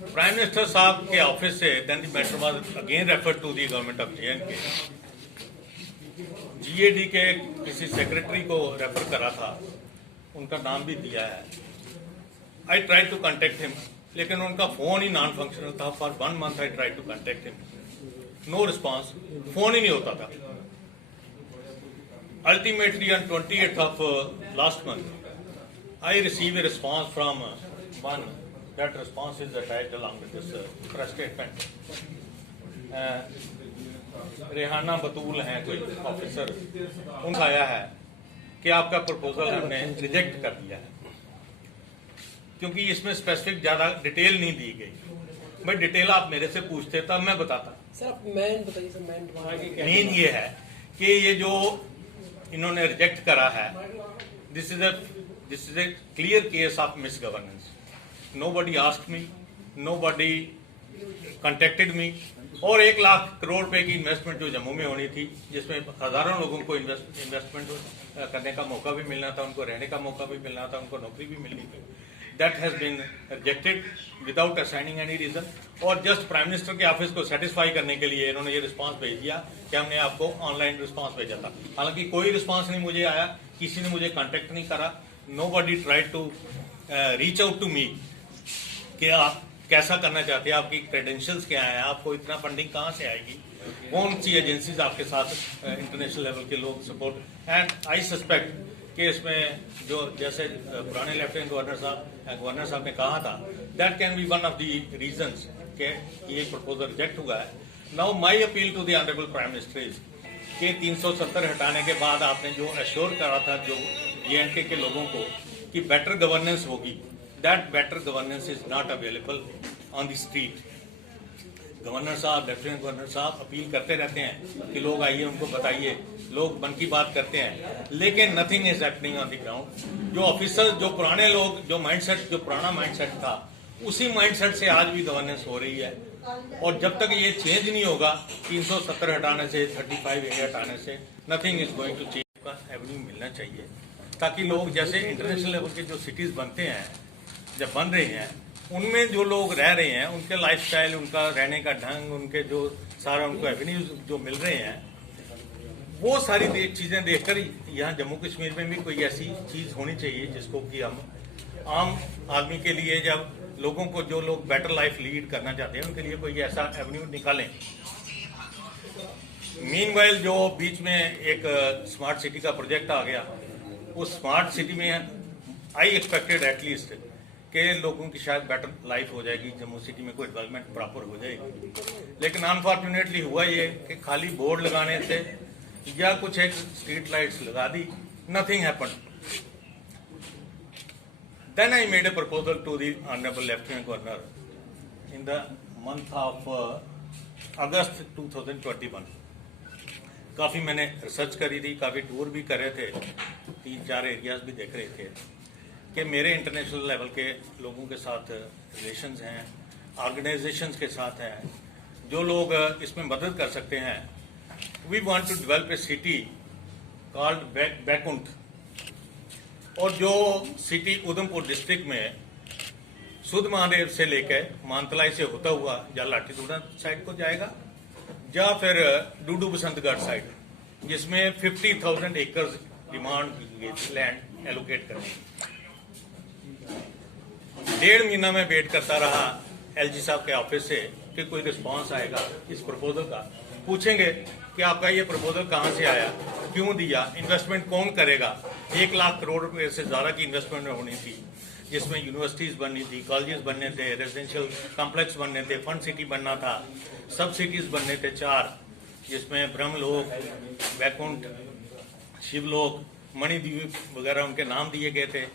Prime minister साहब के office से then the matter was again referred to the government of JNK। GAD के किसी सेक्रेटरी को रेफर करा था, उनका नाम भी दिया है। I try to contact him, लेकिन उनका फोन ही नॉन फंक्शनल था। For 1 month I try to contact him, no response, phone ही नहीं होता था। Ultimately on 28th of last month I received a response from one. That response is attached along with this press statement. Rehana Batool हैं कोई officer, उनका आया है कि आपका प्रपोजल हमने रिजेक्ट कर दिया है, क्योंकि इसमें स्पेसिफिक ज्यादा डिटेल नहीं दी गई। भाई डिटेल आप मेरे से पूछते तब मैं बताता। सर मैन बताइए सर, मैन मेन ये है कि ये जो इन्होंने रिजेक्ट करा है, this is a clear case of miss governance. Nobody asked me, nobody contacted मी। और 1 लाख करोड़ रुपए की इन्वेस्टमेंट जो जम्मू में होनी थी, जिसमें हजारों लोगों को इन्वेस्टमेंट करने का मौका भी मिलना था, उनको रहने का मौका भी मिलना था, उनको नौकरी भी मिलनी थी, that has been rejected without assigning any reason. और जस्ट प्राइम मिनिस्टर के ऑफिस को सेटिस्फाई करने के लिए इन्होंने ये रिस्पांस भेज दिया कि हमने आपको ऑनलाइन रिस्पांस भेजा था। हालांकि कोई रिस्पांस नहीं मुझे आया, किसी ने मुझे कॉन्टेक्ट नहीं करा। Nobody tried to reach out to me कि आप कैसा करना चाहते हैं, आपकी क्रेडेंशियल्स क्या हैं, आपको इतना फंडिंग कहाँ से आएगी, कौन सी एजेंसीज आपके साथ इंटरनेशनल लेवल के लोग सपोर्ट। एंड आई सस्पेक्ट कि इसमें जो जैसे पुराने लेफ्टिनेंट गवर्नर साहब ने कहा था, that can be one of the reasons के ये प्रपोजल रिजेक्ट हुआ है। Now my appeal to the honourable prime minister is कि 370 हटाने के बाद आपने जो एश्योर करा था जो JNK के लोगों को कि बेटर गवर्नेंस होगी, that better governance is not available on the street. Governor साहब, लेफ्टिनेंट गवर्नर साहब अपील करते रहते हैं कि लोग आइए, उनको बताइए, लोग मन की बात करते हैं, लेकिन nothing is happening on the ground. जो ऑफिसर, जो पुराने लोग, जो माइंडसेट, जो पुराना माइंडसेट था, उसी माइंडसेट से आज भी गवर्नेंस हो रही है। और जब तक ये चेंज नहीं होगा, 370 हटाने से, 35A हटाने से, nothing is going to change का एवेन्यू मिलना चाहिए, ताकि लोग जैसे इंटरनेशनल लेवल के जो सिटीज बनते हैं, जब बन रहे हैं, उनमें जो लोग रह रहे हैं, उनके लाइफस्टाइल, उनका रहने का ढंग, उनके जो सारा उनको एवेन्यूज जो मिल रहे हैं, वो सारी चीजें देखकर यहाँ जम्मू कश्मीर में भी कोई ऐसी चीज होनी चाहिए जिसको कि हम आम आदमी के लिए, जब लोगों को, जो लोग बेटर लाइफ लीड करना चाहते हैं, उनके लिए कोई ऐसा एवेन्यू निकालें। मीनवाइल जो बीच में एक स्मार्ट सिटी का प्रोजेक्ट आ गया, उस स्मार्ट सिटी में आई एक्सपेक्टेड एटलीस्ट कि लोगों की शायद बेटर लाइफ हो जाएगी, जम्मू सिटी में कोई डेवलपमेंट प्रॉपर हो जाएगी। लेकिन अनफॉर्चुनेटली हुआ ये कि खाली बोर्ड लगाने से या कुछ एक स्ट्रीट लाइट्स लगा दी, nothing happened. Then I made a proposal to the honourable lieutenant governor in the month of August 2021। काफी मैंने रिसर्च करी थी, काफी टूर भी करे थे, 3-4 एरियाज भी देख रहे थे कि मेरे इंटरनेशनल लेवल के लोगों के साथ रिलेशंस हैं, ऑर्गेनाइजेशंस के साथ हैं, जो लोग इसमें मदद कर सकते हैं। We want to develop a city called Baikunth, और जो सिटी उधमपुर डिस्ट्रिक्ट में सुध महादेव से लेकर मानतलाई से होता हुआ या लाठीदूड़ा साइड को जाएगा, या फिर डूडू बसंतगढ़ साइड, जिसमें 50,000 एकर्स डिमांड लैंड एलोकेट करेंगे। 1.5 महीना में वेट करता रहा LG साहब के ऑफिस से कि कोई रिस्पांस आएगा इस प्रपोजल का। पूछेंगे कि आपका ये प्रपोजल कहाँ से आया, क्यों दिया, इन्वेस्टमेंट कौन करेगा। 1 लाख करोड़ रुपए से ज्यादा की इन्वेस्टमेंट होनी थी, जिसमें यूनिवर्सिटीज बननी थी, कॉलेजेस बनने थे, रेजिडेंशियल कॉम्प्लेक्स बनने थे, फन सिटी बनना था, सब सिटीज बनने थे 4, जिसमें ब्रह्मलोक, वैकुंठ, शिवलोक, मणिद्वीप वगैरह उनके नाम दिए गए थे।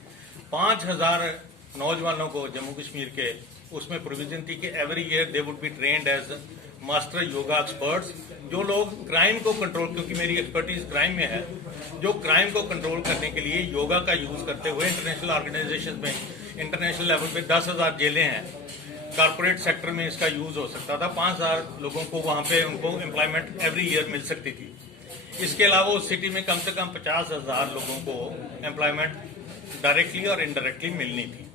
5,000 नौजवानों को जम्मू कश्मीर के उसमें प्रोविजन थी कि every year they would be trained as master yoga experts, जो लोग क्राइम को कंट्रोल, क्योंकि मेरी एक्सपर्टीज क्राइम में है, जो क्राइम को कंट्रोल करने के लिए योगा का यूज करते हुए इंटरनेशनल ऑर्गेनाइजेशन में, इंटरनेशनल लेवल पे 10,000 जेलें हैं, कॉर्पोरेट सेक्टर में इसका यूज हो सकता था। 5,000 लोगों को वहां पे उनको एम्प्लॉयमेंट एवरी ईयर मिल सकती थी। इसके अलावा उस सिटी में कम से कम 50,000 लोगों को एम्प्लॉयमेंट डायरेक्टली और इनडायरेक्टली मिलनी थी।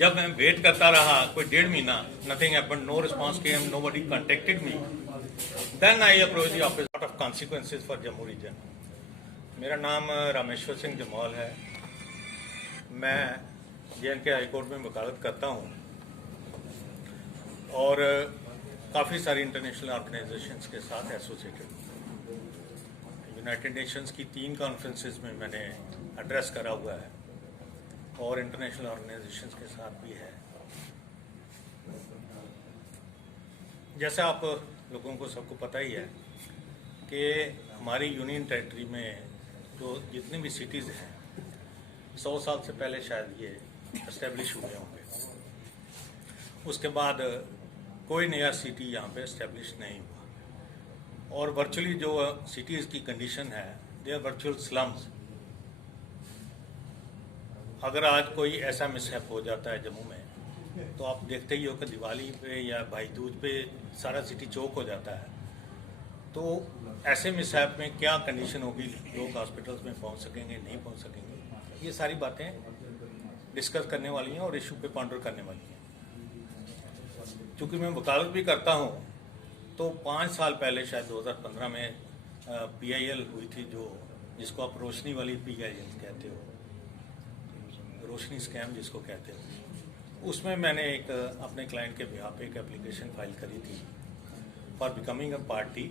जब मैं वेट करता रहा कोई 1.5 महीना, nothing happened, no response came, nobody contacted me, then I approach the office of consequences for Jammu region. मेरा नाम रामेश्वर सिंह जमवाल है। मैं JNK हाई कोर्ट में वकालत करता हूँ और काफ़ी सारी इंटरनेशनल ऑर्गेनाइजेशंस के साथ एसोसिएटेड। यूनाइटेड नेशंस की 3 कॉन्फ्रेंसेस में मैंने एड्रेस करा हुआ है और इंटरनेशनल ऑर्गेनाइजेशंस के साथ भी है। जैसा आप लोगों को सबको पता ही है कि हमारी यूनियन टेरिटरी में जो जितनी भी सिटीज़ हैं 100 साल से पहले शायद ये एस्टेब्लिश हुए होंगे। उसके बाद कोई नया सिटी यहाँ पे एस्टेब्लिश नहीं हुआ और वर्चुअली जो सिटीज़ की कंडीशन है दे आर वर्चुअल स्लम्स। अगर आज कोई ऐसा मिसहैप हो जाता है जम्मू में तो आप देखते ही हो कि दिवाली पे या भाई दूज पे सारा सिटी चौक हो जाता है। तो ऐसे मिसहैप में क्या कंडीशन होगी, लोग हॉस्पिटल्स में पहुंच सकेंगे, नहीं पहुंच सकेंगे, ये सारी बातें डिस्कस करने वाली हैं और इशू पे पॉन्डर करने वाली हैं। चूँकि मैं वकालत भी करता हूँ तो 5 साल पहले शायद 2015 में PIL हुई थी, जो जिसको आप रोशनी वाली PIL कहते हो, रोशनी स्कैम जिसको कहते हो, उसमें मैंने एक अपने क्लाइंट के बिहाफ पे एक एप्लीकेशन फाइल करी थी for becoming a party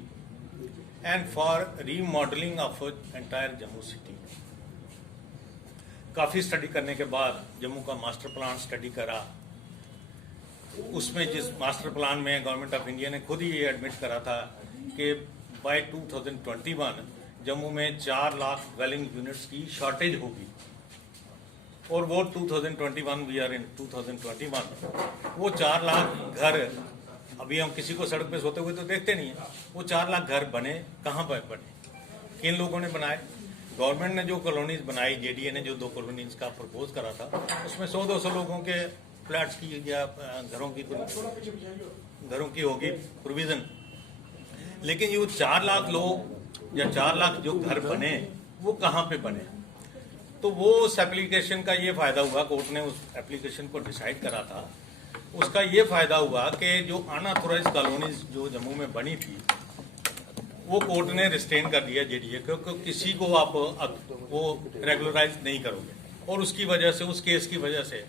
and for remodelling of entire Jammu city. काफ़ी स्टडी करने के बाद जम्मू का मास्टर प्लान स्टडी करा। उसमें जिस मास्टर प्लान में गवर्नमेंट ऑफ इंडिया ने खुद ही ये एडमिट करा था कि बाय 2021 जम्मू में 4 लाख वेलिंग यूनिट्स की शॉर्टेज होगी और वो 2021 वी आर इन 2021 वो 4 लाख घर, अभी हम किसी को सड़क पे सोते हुए तो देखते नहीं है, वो 4 लाख घर बने कहाँ पर बने, किन लोगों ने बनाए? गवर्नमेंट ने जो कॉलोनीज बनाई, JDA ने जो 2 कॉलोनीज का प्रपोज करा था उसमें 100-200 लोगों के फ्लैट्स की या घरों की होगी प्रोविजन, लेकिन ये 4 लाख लोग या 4 लाख जो घर बने वो कहाँ पे बने? तो वो उस एप्लीकेशन का ये फायदा हुआ, कोर्ट ने उस एप्लीकेशन को डिसाइड करा था, उसका ये फायदा हुआ कि जो अनऑथोराइज कॉलोनीज जो जम्मू में बनी थी वो कोर्ट ने रिस्ट्रेन कर दिया JDA को, किसी को आप वो रेगुलराइज नहीं करोगे और उसकी वजह से, उस केस की वजह से,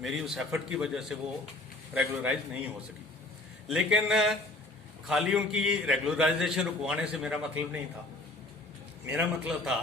मेरी उस एफर्ट की वजह से वो रेगुलराइज नहीं हो सकी। लेकिन खाली उनकी रेगुलराइजेशन रुकवाने से मेरा मतलब नहीं था। मेरा मतलब था